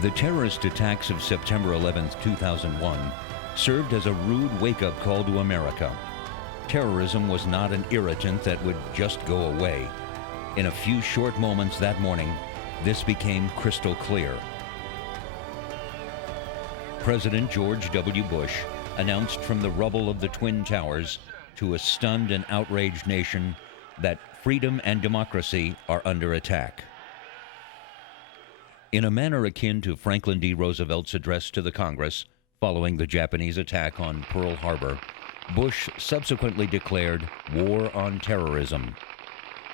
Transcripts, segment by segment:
The terrorist attacks of September 11, 2001 served as a rude wake-up call to America. Terrorism was not an irritant that would just go away. In a few short moments that morning, this became crystal clear. President George W. Bush announced from the rubble of the Twin Towers to a stunned and outraged nation that freedom and democracy are under attack. In a manner akin to Franklin D. Roosevelt's address to the Congress following the Japanese attack on Pearl Harbor, Bush subsequently declared war on terrorism.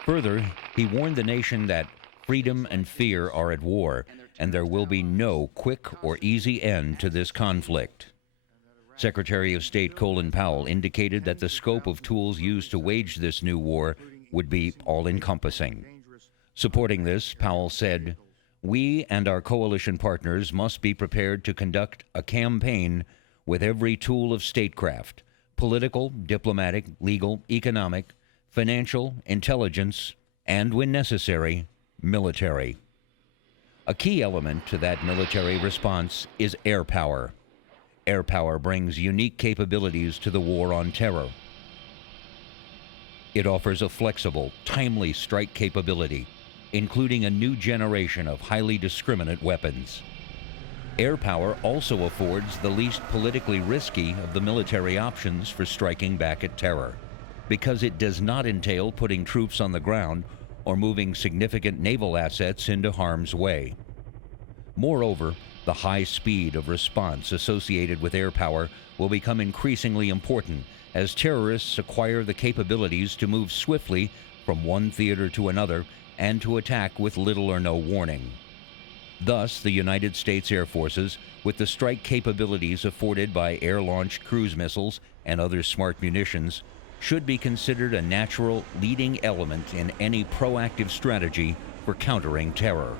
Further, he warned the nation that freedom and fear are at war, and there will be no quick or easy end to this conflict. Secretary of State Colin Powell indicated that the scope of tools used to wage this new war would be all-encompassing. Supporting this, Powell said, "We and our coalition partners must be prepared to conduct a campaign with every tool of statecraft, political, diplomatic, legal, economic, financial, intelligence, and, when necessary, military." A key element to that military response is air power. Air power brings unique capabilities to the war on terror. It offers a flexible, timely strike capability, including a new generation of highly discriminate weapons. Air power also affords the least politically risky of the military options for striking back at terror, because it does not entail putting troops on the ground or moving significant naval assets into harm's way. Moreover, the high speed of response associated with air power will become increasingly important as terrorists acquire the capabilities to move swiftly from one theater to another and to attack with little or no warning. Thus, the United States Air Forces, with the strike capabilities afforded by air-launched cruise missiles and other smart munitions, should be considered a natural leading element in any proactive strategy for countering terror.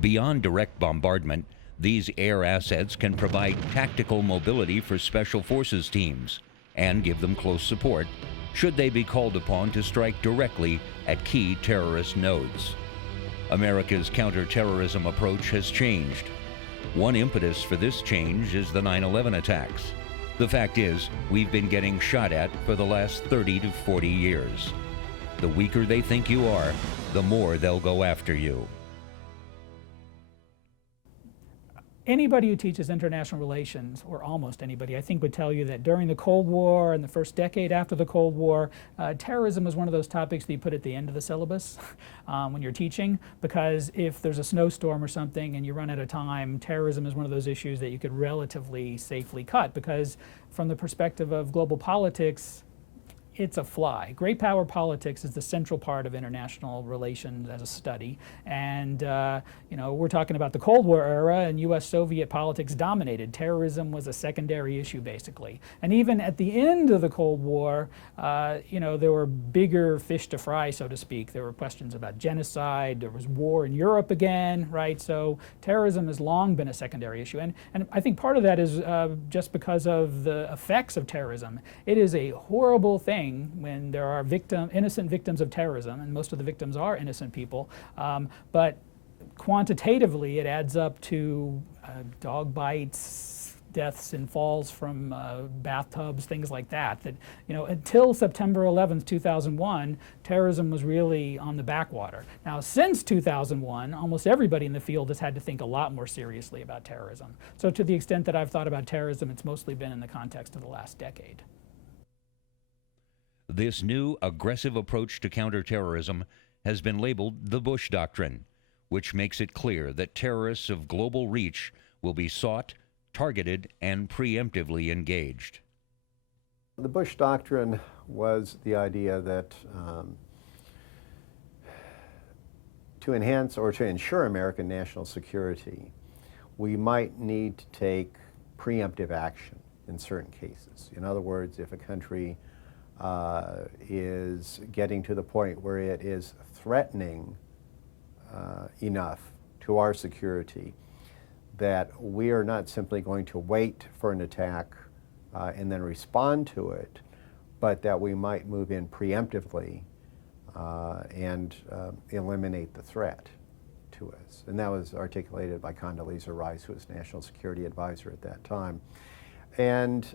Beyond direct bombardment, these air assets can provide tactical mobility for special forces teams and give them close support should they be called upon to strike directly at key terrorist nodes. America's counterterrorism approach has changed. One impetus for this change is the 9/11 attacks. The fact is, we've been getting shot at for the last 30 to 40 years. The weaker they think you are, the more they'll go after you. Anybody who teaches international relations, or almost anybody, I think would tell you that during the Cold War and the first decade after the Cold War, terrorism was one of those topics that you put at the end of the syllabus when you're teaching, because if there's a snowstorm or something and you run out of time, terrorism is one of those issues that you could relatively safely cut, because from the perspective of global politics, it's a fly. Great power politics is the central part of international relations as a study, and we're talking about the Cold War era, and U.S.-Soviet politics dominated. Terrorism was a secondary issue, basically. And even at the end of the Cold War, there were bigger fish to fry, so to speak. There were questions about genocide. There was war in Europe again, right? So terrorism has long been a secondary issue, and I think part of that is just because of the effects of terrorism. It is a horrible thing when there are innocent victims of terrorism, and most of the victims are innocent people, but quantitatively it adds up to dog bites, deaths and falls from bathtubs, things like that. Until September 11th, 2001, terrorism was really on the backwater. Now, since 2001, almost everybody in the field has had to think a lot more seriously about terrorism. So to the extent that I've thought about terrorism, it's mostly been in the context of the last decade. This new aggressive approach to counterterrorism has been labeled the Bush Doctrine, which makes it clear that terrorists of global reach will be sought, targeted, and preemptively engaged. The Bush Doctrine was the idea that to enhance or to ensure American national security, we might need to take preemptive action in certain cases. In other words, if a country is getting to the point where it is threatening enough to our security that we are not simply going to wait for an attack and then respond to it, but that we might move in preemptively and eliminate the threat to us. And that was articulated by Condoleezza Rice, who was National Security Advisor at that time. And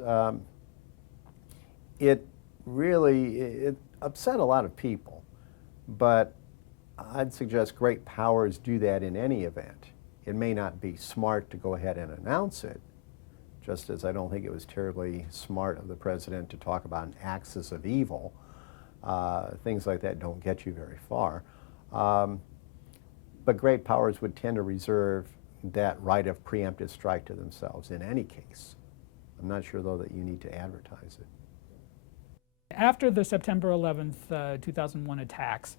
it really upset a lot of people. But I'd suggest great powers do that in any event. It may not be smart to go ahead and announce it, just as I don't think it was terribly smart of the president to talk about an axis of evil. Things like that don't get you very far. But great powers would tend to reserve that right of preemptive strike to themselves in any case. I'm not sure, though, that you need to advertise it. After the September 11th, 2001 attacks,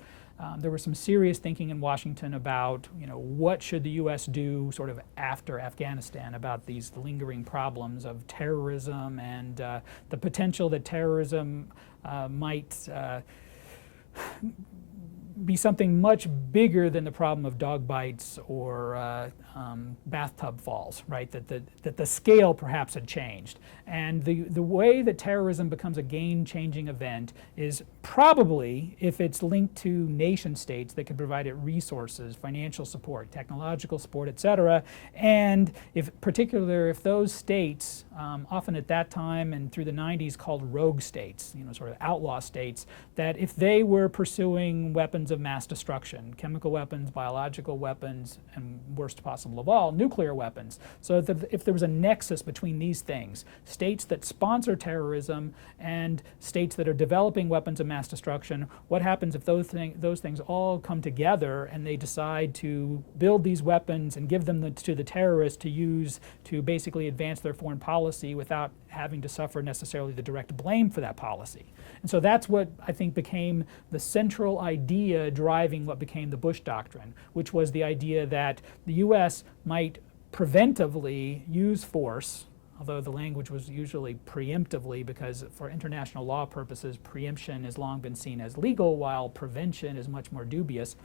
there was some serious thinking in Washington about, what should the U.S. do sort of after Afghanistan about these lingering problems of terrorism and the potential that terrorism might be something much bigger than the problem of dog bites or bathtub falls, right? That the scale perhaps had changed. And the way that terrorism becomes a game-changing event is probably if it's linked to nation states that can provide it resources, financial support, technological support, et cetera. And particularly if those states, often at that time and through the 90s called rogue states, sort of outlaw states, that if they were pursuing weapons of mass destruction, chemical weapons, biological weapons, and worst possible of all, nuclear weapons. So if there was a nexus between these things, states that sponsor terrorism and states that are developing weapons of mass destruction, what happens if those things all come together and they decide to build these weapons and give them to the terrorists to use to basically advance their foreign policy without having to suffer necessarily the direct blame for that policy? And so that's what I think became the central idea driving what became the Bush Doctrine, which was the idea that the U.S. might preventively use force, although the language was usually preemptively, because for international law purposes, preemption has long been seen as legal, while prevention is much more dubious.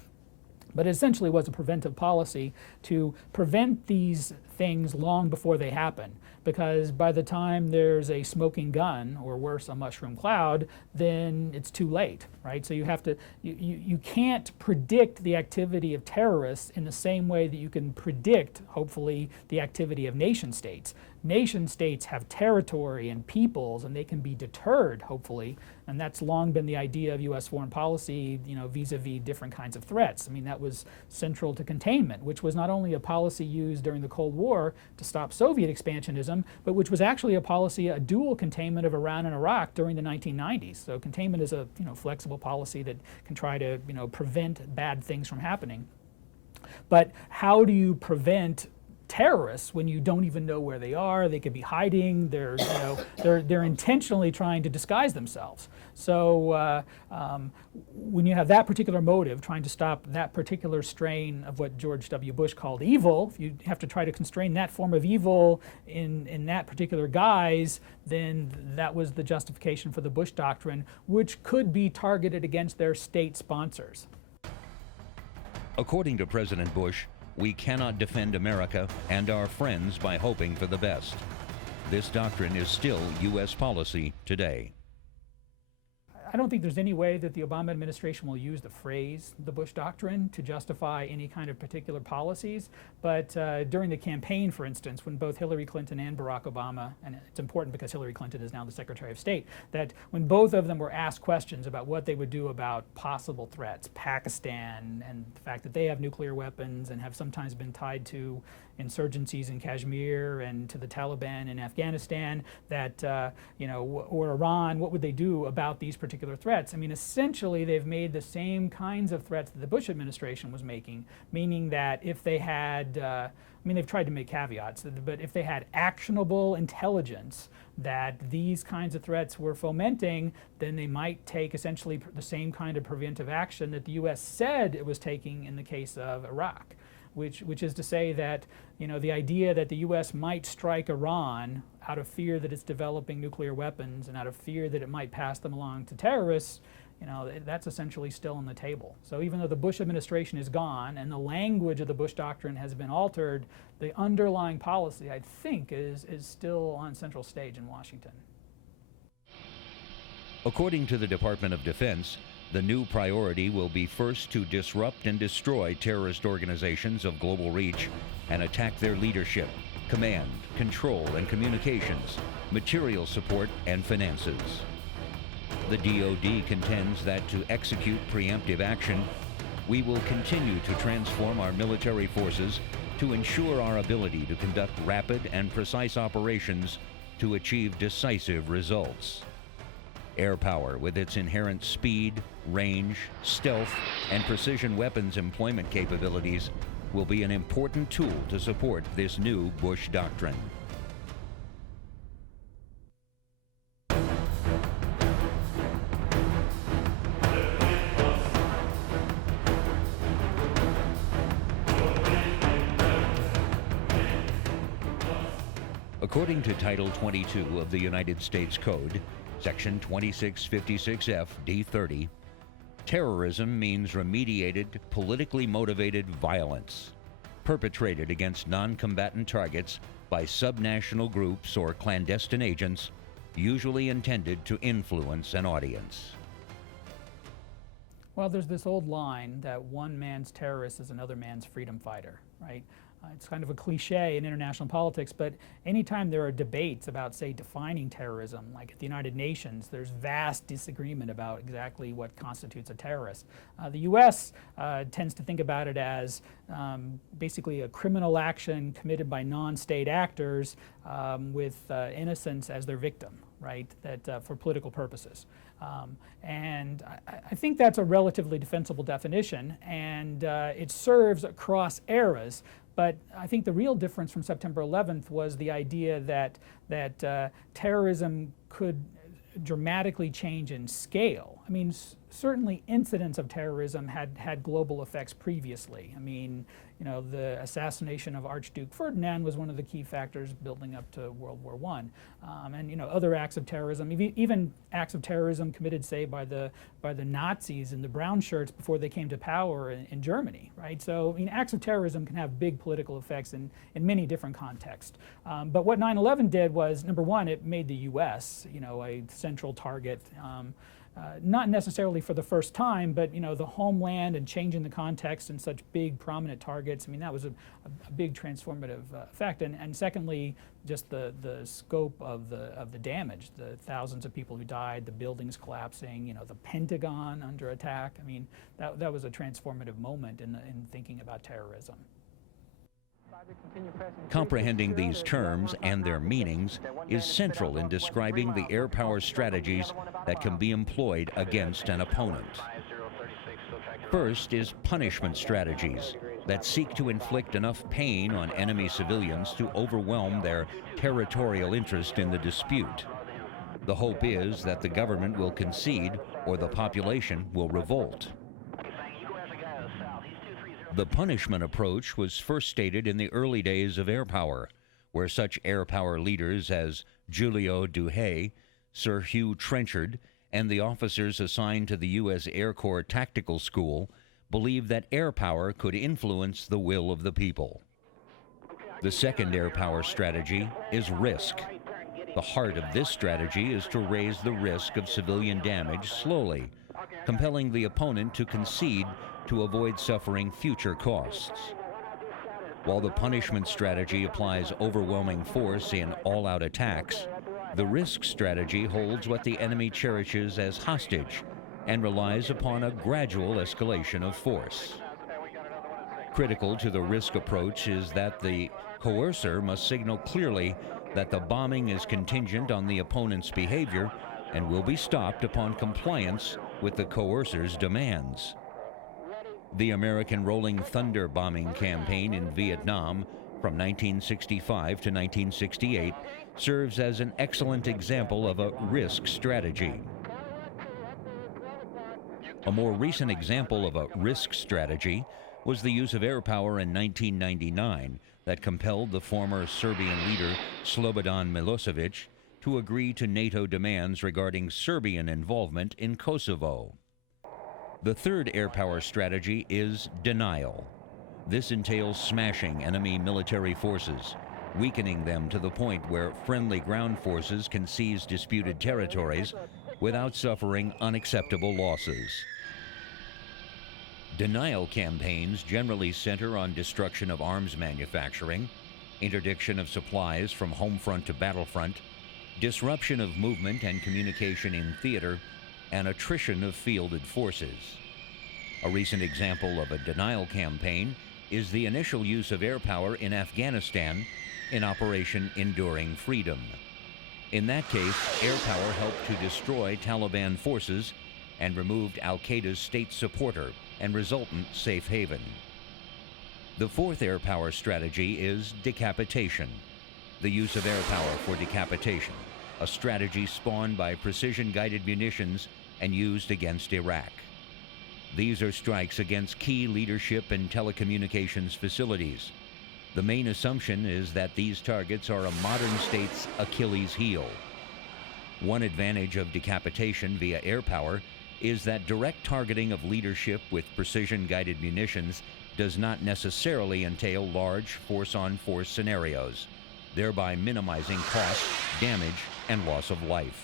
But it essentially was a preventive policy to prevent these things long before they happen, because by the time there's a smoking gun, or worse, a mushroom cloud, then it's too late, right? So you can't predict the activity of terrorists in the same way that you can predict, hopefully, the activity of nation states. Nation states have territory and peoples, and they can be deterred, hopefully, and that's long been the idea of U.S. foreign policy, vis-a-vis different kinds of threats. I mean, that was central to containment, which was not only a policy used during the Cold War to stop Soviet expansionism, but which was actually a dual containment of Iran and Iraq during the 1990s. So containment is a flexible policy that can try to prevent bad things from happening. But how do you prevent terrorists when you don't even know where they are? They could be hiding. They're intentionally trying to disguise themselves. So when you have that particular motive, trying to stop that particular strain of what George W. Bush called evil, if you have to try to constrain that form of evil in that particular guise, then that was the justification for the Bush Doctrine, which could be targeted against their state sponsors. According to President Bush, we cannot defend America and our friends by hoping for the best. This doctrine is still U.S. policy today. I don't think there's any way that the Obama administration will use the phrase the Bush Doctrine to justify any kind of particular policies, but during the campaign, for instance, when both Hillary Clinton and Barack Obama, and it's important because Hillary Clinton is now the Secretary of State, that when both of them were asked questions about what they would do about possible threats, Pakistan and the fact that they have nuclear weapons and have sometimes been tied to insurgencies in Kashmir and to the Taliban in Afghanistan, that or Iran, what would they do about these particular threats? I mean, essentially, they've made the same kinds of threats that the Bush administration was making, meaning that if they had, they've tried to make caveats, but if they had actionable intelligence that these kinds of threats were fomenting, then they might take essentially the same kind of preventive action that the U.S. said it was taking in the case of Iraq. Which is to say that the idea that the U.S. might strike Iran out of fear that it's developing nuclear weapons and out of fear that it might pass them along to terrorists, that's essentially still on the table. So even though the Bush administration is gone and the language of the Bush Doctrine has been altered, the underlying policy, I think, is still on central stage in Washington. According to the Department of Defense, The new priority will be first to disrupt and destroy terrorist organizations of global reach and attack their leadership, command, control, and communications, material support, and finances. The DoD contends that to execute preemptive action, we will continue to transform our military forces to ensure our ability to conduct rapid and precise operations to achieve decisive results. Air power, with its inherent speed, range, stealth, and precision weapons employment capabilities, will be an important tool to support this new Bush doctrine. According to Title 22 of the United States Code, Section 2656F D30, terrorism means remediated, politically motivated violence perpetrated against non-combatant targets by subnational groups or clandestine agents, usually intended to influence an audience. Well, there's this old line that one man's terrorist is another man's freedom fighter, right? It's kind of a cliche in international politics, but anytime there are debates about, say, defining terrorism, like at the United Nations, there's vast disagreement about exactly what constitutes a terrorist. The U.S. Tends to think about it as basically a criminal action committed by non-state actors with innocents as their victim, right, that for political purposes. And I think that's a relatively defensible definition, and it serves across eras. But I think the real difference from September 11th was the idea that terrorism could dramatically change in scale. I mean, certainly incidents of terrorism had global effects previously. I mean, you know, the assassination of Archduke Ferdinand was one of the key factors building up to World War I. And, you know, other acts of terrorism, even acts of terrorism committed, say, by the Nazis in the brown shirts before they came to power in Germany, right? So, I mean, acts of terrorism can have big political effects in many different contexts. But what 9/11 did was, number one, it made the U.S., you know, a central target. Not necessarily for the first time, but, you know, the homeland and changing the context and such big prominent targets. I mean, that was a big transformative effect. And secondly, just the scope of the damage, the thousands of people who died, the buildings collapsing, you know, the Pentagon under attack. I mean, that was a transformative moment in thinking about terrorism. Comprehending these terms and their meanings is central in describing the air power strategies that can be employed against an opponent. First is punishment strategies that seek to inflict enough pain on enemy civilians to overwhelm their territorial interest in the dispute. The hope is that the government will concede or the population will revolt. The punishment approach was first stated in the early days of air power, where such air power leaders as Julio Duhay, Sir Hugh Trenchard, and the officers assigned to the U.S. Air Corps Tactical School believed that air power could influence the will of the people. The second air power strategy is risk. The heart of this strategy is to raise the risk of civilian damage slowly, compelling the opponent to concede to avoid suffering future costs. While the punishment strategy applies overwhelming force in all-out attacks, the risk strategy holds what the enemy cherishes as hostage and relies upon a gradual escalation of force. Critical to the risk approach is that the coercer must signal clearly that the bombing is contingent on the opponent's behavior and will be stopped upon compliance with the coercer's demands. The American Rolling Thunder bombing campaign in Vietnam from 1965 to 1968 serves as an excellent example of a risk strategy. A more recent example of a risk strategy was the use of air power in 1999 that compelled the former Serbian leader Slobodan Milosevic to agree to NATO demands regarding Serbian involvement in Kosovo. The third air power strategy is denial. This entails smashing enemy military forces, weakening them to the point where friendly ground forces can seize disputed territories, without suffering unacceptable losses. Denial campaigns generally center on destruction of arms manufacturing, interdiction of supplies from home front to battlefront, disruption of movement and communication in theater, and attrition of fielded forces. A recent example of a denial campaign is the initial use of air power in Afghanistan in Operation Enduring Freedom. In that case, air power helped to destroy Taliban forces and removed al-Qaeda's state supporter and resultant safe haven. The fourth air power strategy is decapitation, the use of air power for decapitation, a strategy spawned by precision-guided munitions and used against Iraq. These are strikes against key leadership and telecommunications facilities. The main assumption is that these targets are a modern state's Achilles heel. One advantage of decapitation via air power is that direct targeting of leadership with precision-guided munitions does not necessarily entail large force-on-force scenarios, thereby minimizing cost, damage, and loss of life.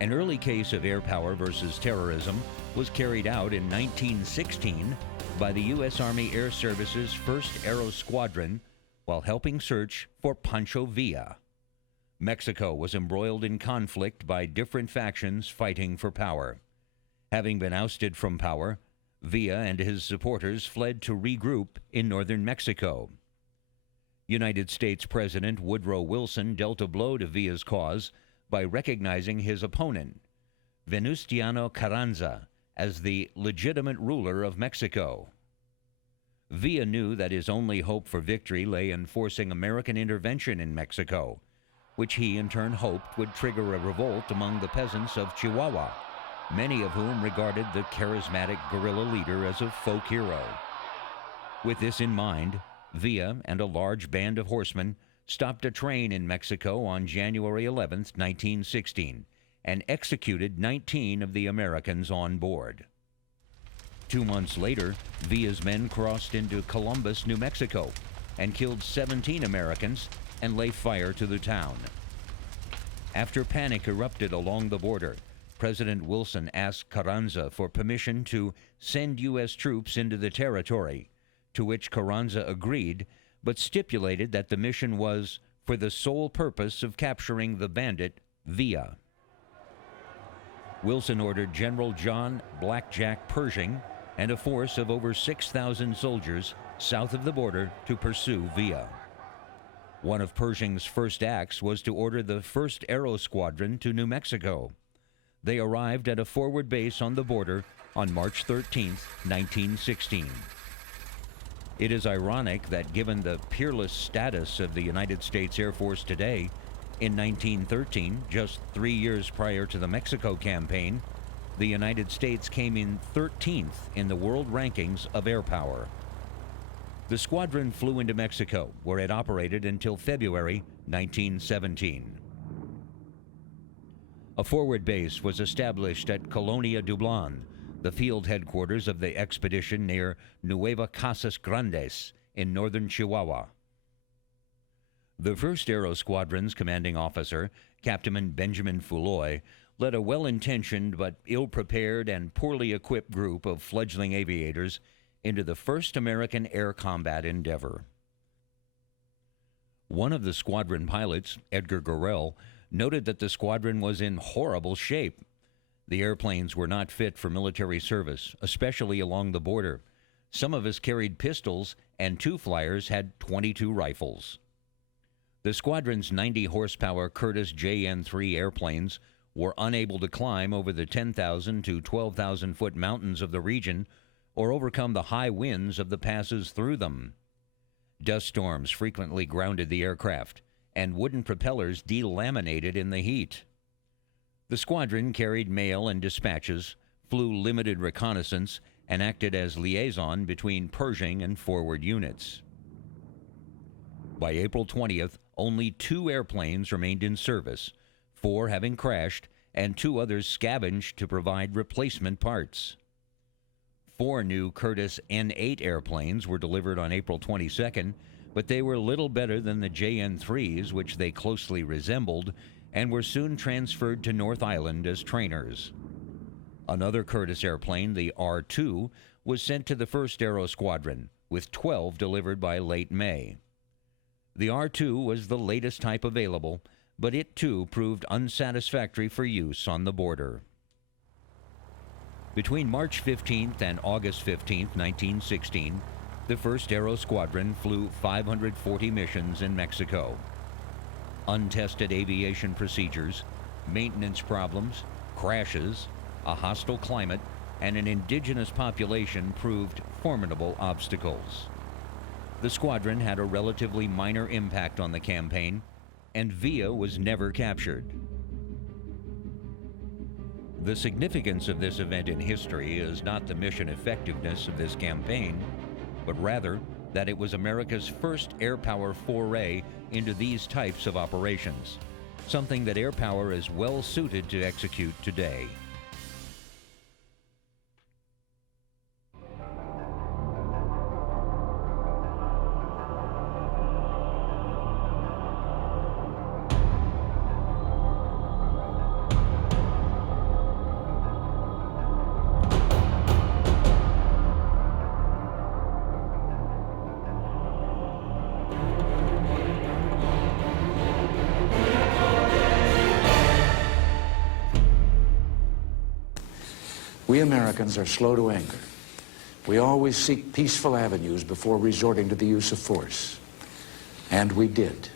An early case of air power versus terrorism was carried out in 1916 by the U.S. Army Air Service's 1st Aero Squadron while helping search for Pancho Villa. Mexico was embroiled in conflict by different factions fighting for power. Having been ousted from power, Villa and his supporters fled to regroup in northern Mexico. United States President Woodrow Wilson dealt a blow to Villa's cause by recognizing his opponent, Venustiano Carranza, as the legitimate ruler of Mexico. Villa knew that his only hope for victory lay in forcing American intervention in Mexico, which he in turn hoped would trigger a revolt among the peasants of Chihuahua, many of whom regarded the charismatic guerrilla leader as a folk hero. With this in mind, Villa and a large band of horsemen stopped a train in Mexico on January 11, 1916, and executed 19 of the Americans on board. 2 months later, Villa's men crossed into Columbus, New Mexico, and killed 17 Americans and laid fire to the town. After panic erupted along the border, President Wilson asked Carranza for permission to send U.S. troops into the territory, to which Carranza agreed, but stipulated that the mission was for the sole purpose of capturing the bandit Villa. Wilson ordered General John Blackjack Pershing and a force of over 6,000 soldiers south of the border to pursue Villa. One of Pershing's first acts was to order the 1st Aero Squadron to New Mexico. They arrived at a forward base on the border on March 13, 1916. It is ironic that given the peerless status of the United States Air Force today, in 1913, just 3 years prior to the Mexico campaign, the United States came in 13th in the world rankings of air power. The squadron flew into Mexico, where it operated until February 1917. A forward base was established at Colonia Dublán, the field headquarters of the expedition near Nueva Casas Grandes in northern Chihuahua. The 1st Aero Squadron's commanding officer, Captain Benjamin Fulloy, led a well-intentioned but ill-prepared and poorly equipped group of fledgling aviators into the first American air combat endeavor. One of the squadron pilots, Edgar Gorell, noted that the squadron was in horrible shape. The airplanes were not fit for military service, especially along the border. Some of us carried pistols, and 2 flyers had 22 rifles. The squadron's 90-horsepower Curtiss JN-3 airplanes were unable to climb over the 10,000 to 12,000-foot mountains of the region or overcome the high winds of the passes through them. Dust storms frequently grounded the aircraft, and wooden propellers delaminated in the heat. The squadron carried mail and dispatches, flew limited reconnaissance, and acted as liaison between Pershing and forward units. By April 20th, only 2 airplanes remained in service, 4 having crashed and 2 others scavenged to provide replacement parts. 4 new Curtiss N-8 airplanes were delivered on April 22nd, but they were little better than the JN-3s, which they closely resembled, and were soon transferred to North Island as trainers. Another Curtiss airplane, the R-2, was sent to the 1st Aero Squadron, with 12 delivered by late May. The R-2 was the latest type available, but it too proved unsatisfactory for use on the border. Between March 15th and August 15th, 1916, the 1st Aero Squadron flew 540 missions in Mexico. Untested aviation procedures, maintenance problems, crashes, a hostile climate, and an indigenous population proved formidable obstacles. The squadron had a relatively minor impact on the campaign, and Villa was never captured. The significance of this event in history is not the mission effectiveness of this campaign, but rather that it was America's first air power foray into these types of operations, something that air power is well suited to execute today. We Americans are slow to anger. We always seek peaceful avenues before resorting to the use of force. And we did.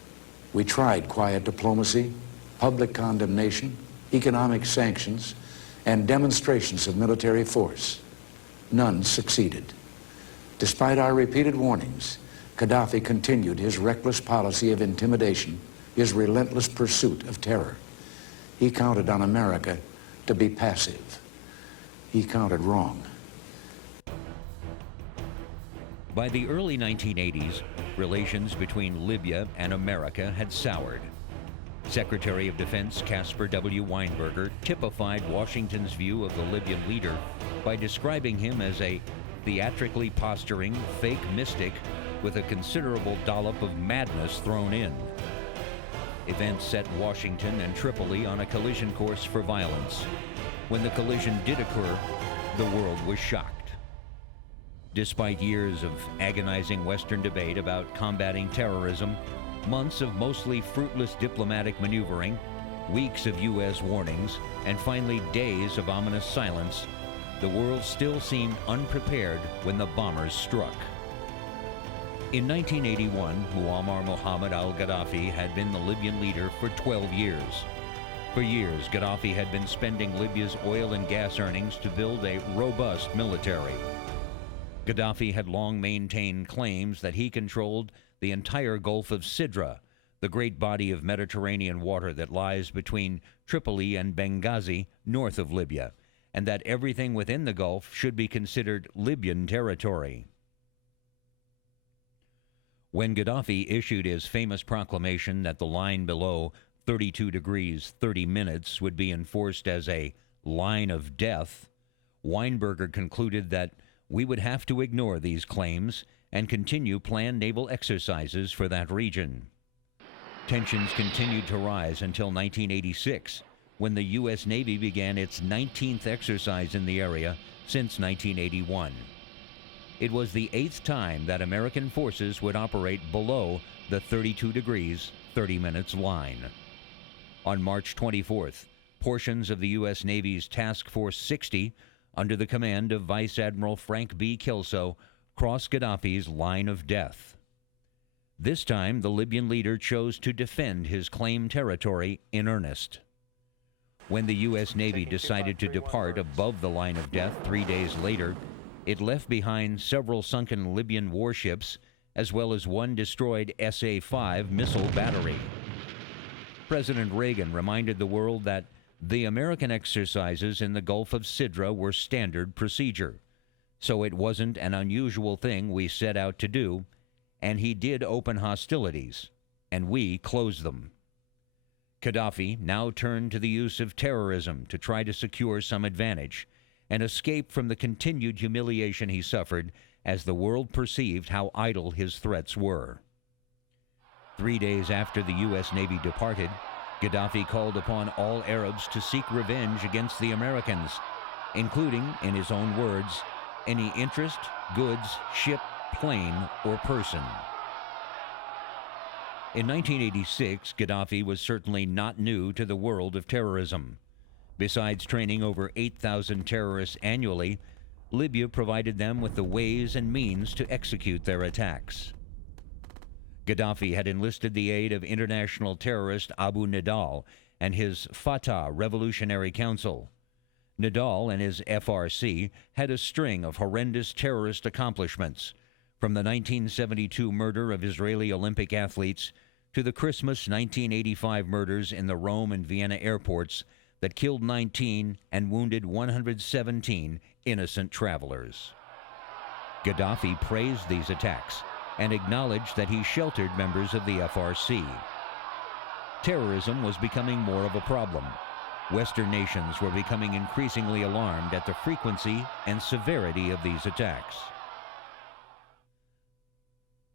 We tried quiet diplomacy, public condemnation, economic sanctions, and demonstrations of military force. None succeeded. Despite our repeated warnings, Gaddafi continued his reckless policy of intimidation, his relentless pursuit of terror. He counted on America to be passive. He counted wrong. By the early 1980s, relations between Libya and America had soured. Secretary of Defense Caspar W. Weinberger typified Washington's view of the Libyan leader by describing him as a theatrically posturing, fake mystic with a considerable dollop of madness thrown in. Events set Washington and Tripoli on a collision course for violence. When the collision did occur, the world was shocked. Despite years of agonizing Western debate about combating terrorism, months of mostly fruitless diplomatic maneuvering, weeks of U.S. warnings, and finally days of ominous silence, the world still seemed unprepared when the bombers struck. In 1981, Muammar Mohammed al-Gaddafi had been the Libyan leader for 12 years. For years, Gaddafi had been spending Libya's oil and gas earnings to build a robust military. Gaddafi had long maintained claims that he controlled the entire Gulf of Sidra, the great body of Mediterranean water that lies between Tripoli and Benghazi, north of Libya, and that everything within the Gulf should be considered Libyan territory. When Gaddafi issued his famous proclamation that the line below 32 degrees 30 minutes would be enforced as a line of death, Weinberger concluded that we would have to ignore these claims and continue planned naval exercises for that region. Tensions continued to rise until 1986, when the U.S. Navy began its 19th exercise in the area since 1981. It was the 8th time that American forces would operate below the 32 degrees 30 minutes line. On March 24th, portions of the U.S. Navy's Task Force 60, under the command of Vice Admiral Frank B. Kelso, crossed Gaddafi's line of death. This time, the Libyan leader chose to defend his claimed territory in earnest. When the U.S. Navy decided to depart above the line of death 3 days later, it left behind several sunken Libyan warships, as well as one destroyed SA-5 missile battery. President Reagan reminded the world that the American exercises in the Gulf of Sidra were standard procedure, so it wasn't an unusual thing we set out to do, and he did open hostilities, and we closed them. Gaddafi now turned to the use of terrorism to try to secure some advantage and escape from the continued humiliation he suffered as the world perceived how idle his threats were. 3 days after the U.S. Navy departed, Gaddafi called upon all Arabs to seek revenge against the Americans, including, in his own words, any interest, goods, ship, plane, or person. In 1986, Gaddafi was certainly not new to the world of terrorism. Besides training over 8,000 terrorists annually, Libya provided them with the ways and means to execute their attacks. Gaddafi had enlisted the aid of international terrorist Abu Nidal and his Fatah Revolutionary Council. Nidal and his FRC had a string of horrendous terrorist accomplishments, from the 1972 murder of Israeli Olympic athletes to the Christmas 1985 murders in the Rome and Vienna airports that killed 19 and wounded 117 innocent travelers. Gaddafi praised these attacks and acknowledged that he sheltered members of the FRC. Terrorism was becoming more of a problem. Western nations were becoming increasingly alarmed at the frequency and severity of these attacks.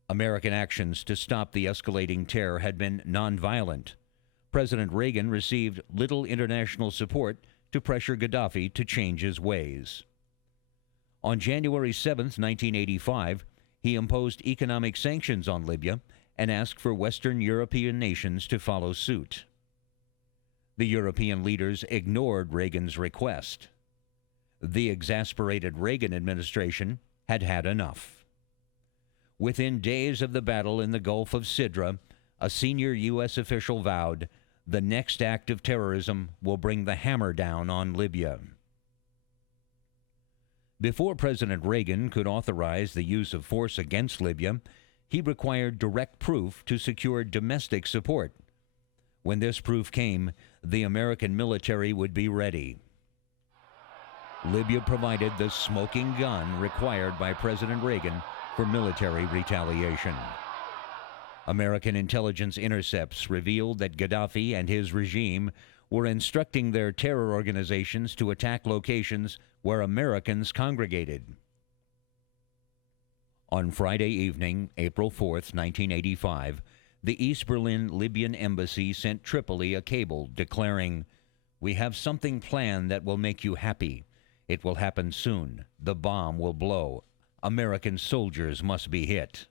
American actions to stop the escalating terror had been nonviolent. President Reagan received little international support to pressure Gaddafi to change his ways. On January 7, 1985, he imposed economic sanctions on Libya and asked for Western European nations to follow suit. The European leaders ignored Reagan's request. The exasperated Reagan administration had had enough. Within days of the battle in the Gulf of Sidra, a senior U.S. official vowed, "The next act of terrorism will bring the hammer down on Libya." Before President Reagan could authorize the use of force against Libya, he required direct proof to secure domestic support. When this proof came, the American military would be ready. Libya provided the smoking gun required by President Reagan for military retaliation. American intelligence intercepts revealed that Gaddafi and his regime were instructing their terror organizations to attack locations where Americans congregated. On Friday evening, April 4th, 1985, the East Berlin Libyan embassy sent Tripoli a cable declaring, "We have something planned that will make you happy. It will happen soon. The bomb will blow. American soldiers must be hit."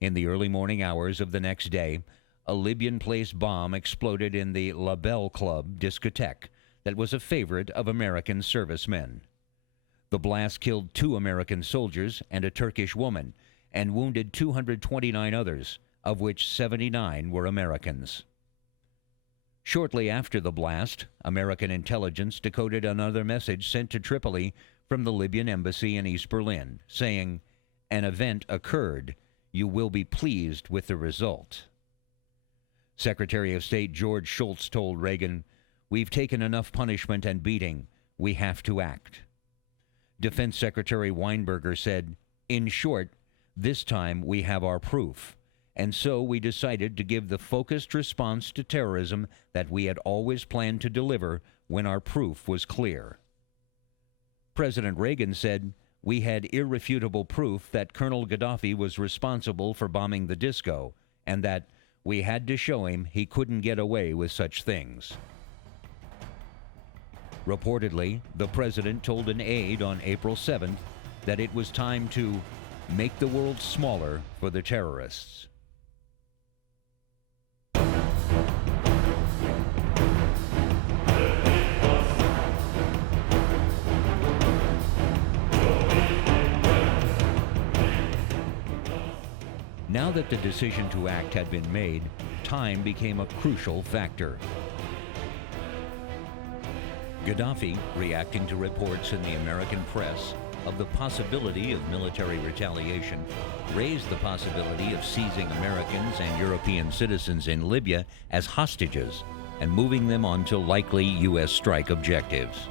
In the early morning hours of the next day, a Libyan-placed bomb exploded in the La Belle Club discotheque that was a favorite of American servicemen. The blast killed 2 American soldiers and a Turkish woman and wounded 229 others, of which 79 were Americans. Shortly after the blast, American intelligence decoded another message sent to Tripoli from the Libyan embassy in East Berlin, saying, "An event occurred. You will be pleased with the result." Secretary of State George Shultz told Reagan, "We've taken enough punishment and beating. We have to act." Defense Secretary Weinberger said, "In short, this time we have our proof, and so we decided to give the focused response to terrorism that we had always planned to deliver when our proof was clear." President Reagan said, "We had irrefutable proof that Colonel Gaddafi was responsible for bombing the disco, and that we had to show him he couldn't get away with such things." Reportedly, the president told an aide on April 7th that it was time to make the world smaller for the terrorists. Now that the decision to act had been made, time became a crucial factor. Gaddafi, reacting to reports in the American press of the possibility of military retaliation, raised the possibility of seizing Americans and European citizens in Libya as hostages and moving them on to likely U.S. strike objectives.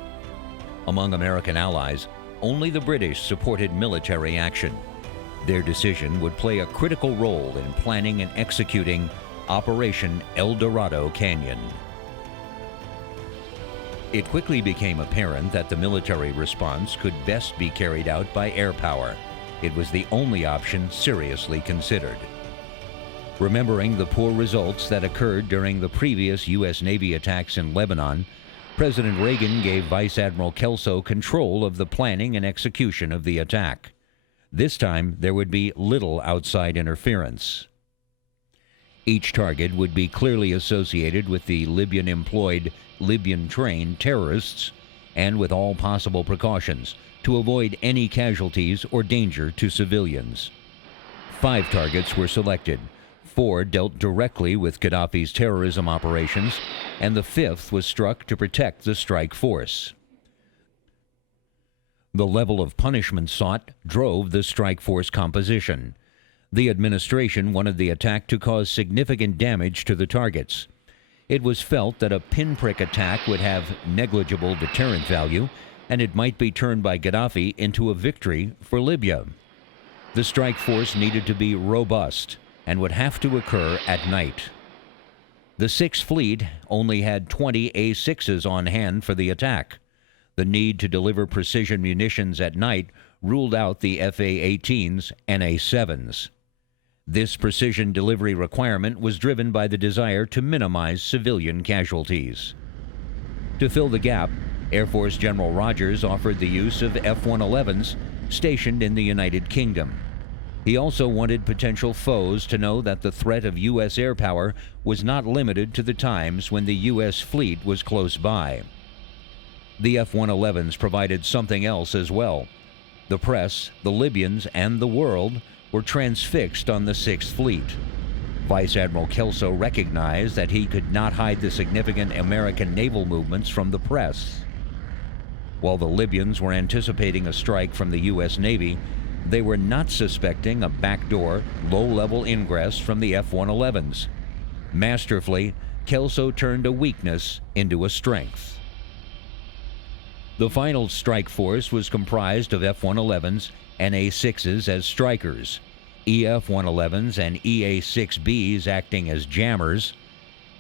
Among American allies, only the British supported military action. Their decision would play a critical role in planning and executing Operation El Dorado Canyon. It quickly became apparent that the military response could best be carried out by air power. It was the only option seriously considered. Remembering the poor results that occurred during the previous U.S. Navy attacks in Lebanon, President Reagan gave Vice Admiral Kelso control of the planning and execution of the attack. This time, there would be little outside interference. Each target would be clearly associated with the Libyan-employed, Libyan-trained terrorists, and with all possible precautions to avoid any casualties or danger to civilians. 5 targets were selected. 4 dealt directly with Gaddafi's terrorism operations, and the 5th was struck to protect the strike force. The level of punishment sought drove the strike force composition. The administration wanted the attack to cause significant damage to the targets. It was felt that a pinprick attack would have negligible deterrent value, and it might be turned by Gaddafi into a victory for Libya. The strike force needed to be robust and would have to occur at night. The Sixth Fleet only had 20 A6s on hand for the attack. The need to deliver precision munitions at night ruled out the FA-18s and A7s. This precision delivery requirement was driven by the desire to minimize civilian casualties. To fill the gap, Air Force General Rogers offered the use of F-111s stationed in the United Kingdom. He also wanted potential foes to know that the threat of U.S. air power was not limited to the times when the U.S. fleet was close by. The F-111s provided something else as well. The press, the Libyans, and the world were transfixed on the Sixth Fleet. Vice Admiral Kelso recognized that he could not hide the significant American naval movements from the press. While the Libyans were anticipating a strike from the U.S. Navy, they were not suspecting a backdoor, low-level ingress from the F-111s. Masterfully, Kelso turned a weakness into a strength. The final strike force was comprised of F-111s and A-6s as strikers, EF-111s and EA-6Bs acting as jammers,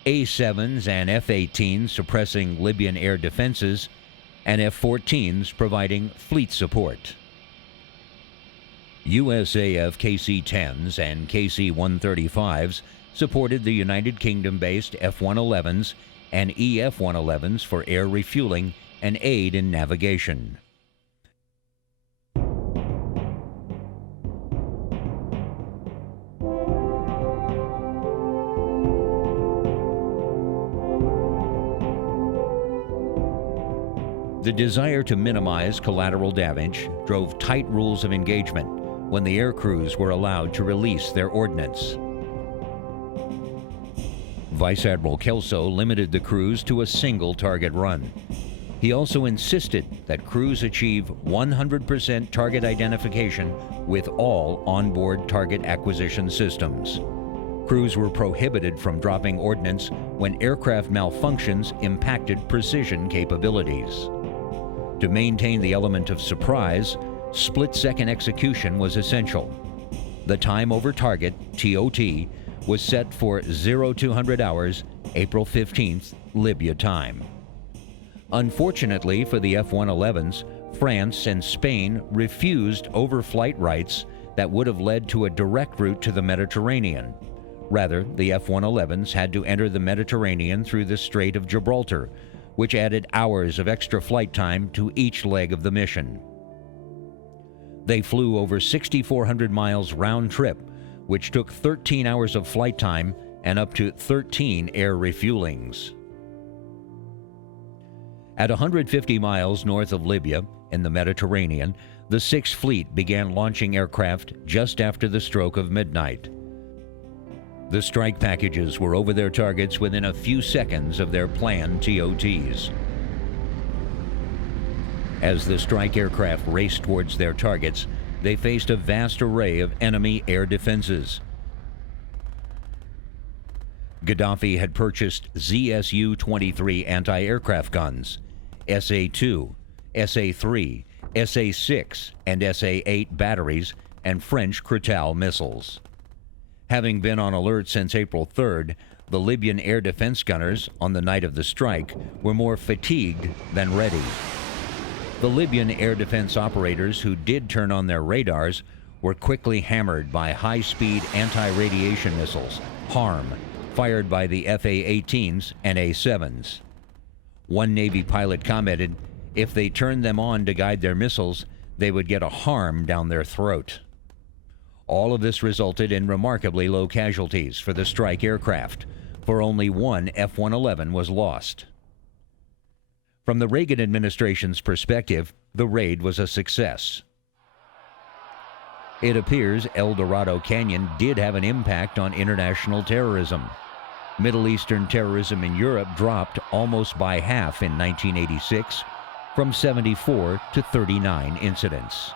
A-7s and F-18s suppressing Libyan air defenses, and F-14s providing fleet support. USAF KC-10s and KC-135s supported the United Kingdom-based F-111s and EF-111s for air refueling and aid in navigation. The desire to minimize collateral damage drove tight rules of engagement when the air crews were allowed to release their ordnance. Vice Admiral Kelso limited the crews to a single target run. He also insisted that crews achieve 100% target identification with all onboard target acquisition systems. Crews were prohibited from dropping ordnance when aircraft malfunctions impacted precision capabilities. To maintain the element of surprise, split-second execution was essential. The time over target, TOT, was set for 0200 hours, April 15th, Libya time. Unfortunately for the F-111s, France and Spain refused overflight rights that would have led to a direct route to the Mediterranean. Rather, the F-111s had to enter the Mediterranean through the Strait of Gibraltar, which added hours of extra flight time to each leg of the mission. They flew over 6,400 miles round trip, which took 13 hours of flight time and up to 13 air refuelings. At 150 miles north of Libya, in the Mediterranean, the Sixth Fleet began launching aircraft just after the stroke of midnight. The strike packages were over their targets within a few seconds of their planned TOTs. As the strike aircraft raced towards their targets, they faced a vast array of enemy air defenses. Gaddafi had purchased ZSU-23 anti-aircraft guns, SA-2, SA-3, SA-6, and SA-8 batteries, and French Cretal missiles. Having been on alert since April 3rd, the Libyan air defense gunners on the night of the strike were more fatigued than ready. The Libyan air defense operators who did turn on their radars were quickly hammered by high-speed anti-radiation missiles, HARM, fired by the FA-18s and A-7s. One Navy pilot commented, if they turned them on to guide their missiles, they would get a HARM down their throat. All of this resulted in remarkably low casualties for the strike aircraft, for only one F-111 was lost. From the Reagan administration's perspective, the raid was a success. It appears El Dorado Canyon did have an impact on international terrorism. Middle Eastern terrorism in Europe dropped almost by half in 1986, from 74 to 39 incidents.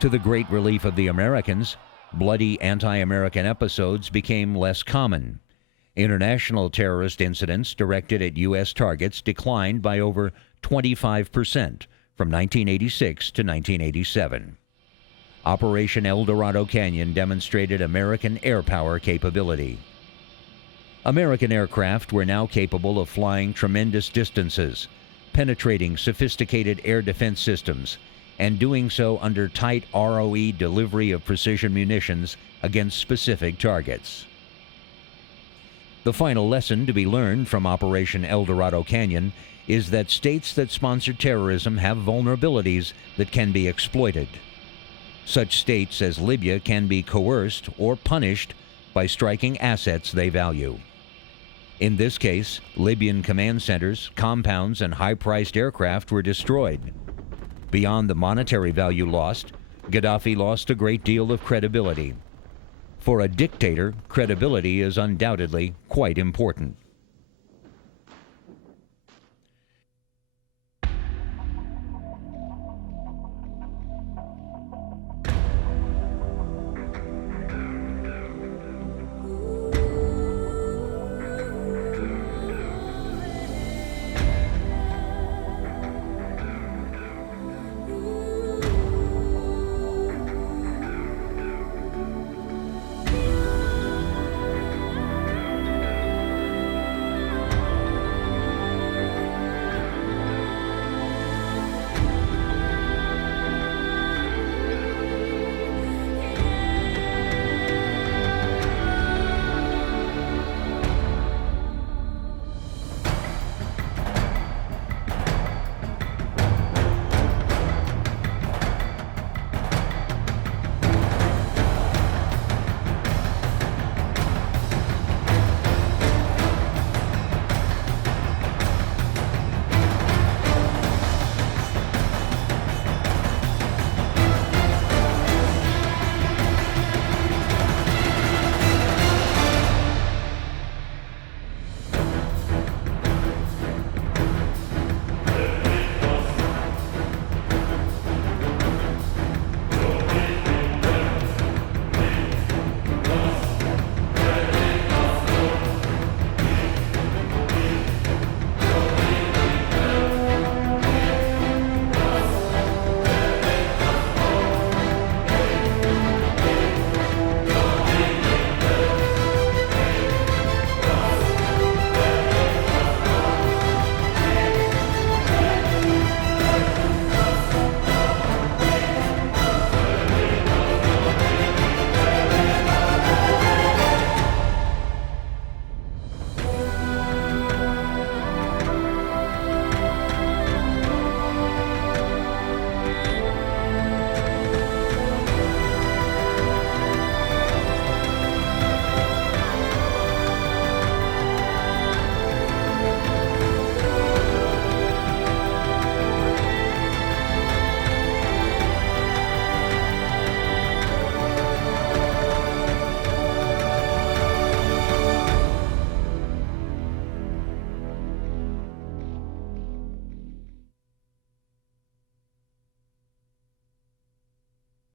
To the great relief of the Americans, bloody anti-American episodes became less common. International terrorist incidents directed at U.S. targets declined by over 25% from 1986 to 1987. Operation El Dorado Canyon demonstrated American air power capability. American aircraft were now capable of flying tremendous distances, penetrating sophisticated air defense systems, and doing so under tight ROE delivery of precision munitions against specific targets. The final lesson to be learned from Operation El Dorado Canyon is that states that sponsor terrorism have vulnerabilities that can be exploited. Such states as Libya can be coerced or punished by striking assets they value. In this case, Libyan command centers, compounds, and high-priced aircraft were destroyed. Beyond the monetary value lost, Gaddafi lost a great deal of credibility. For a dictator, credibility is undoubtedly quite important.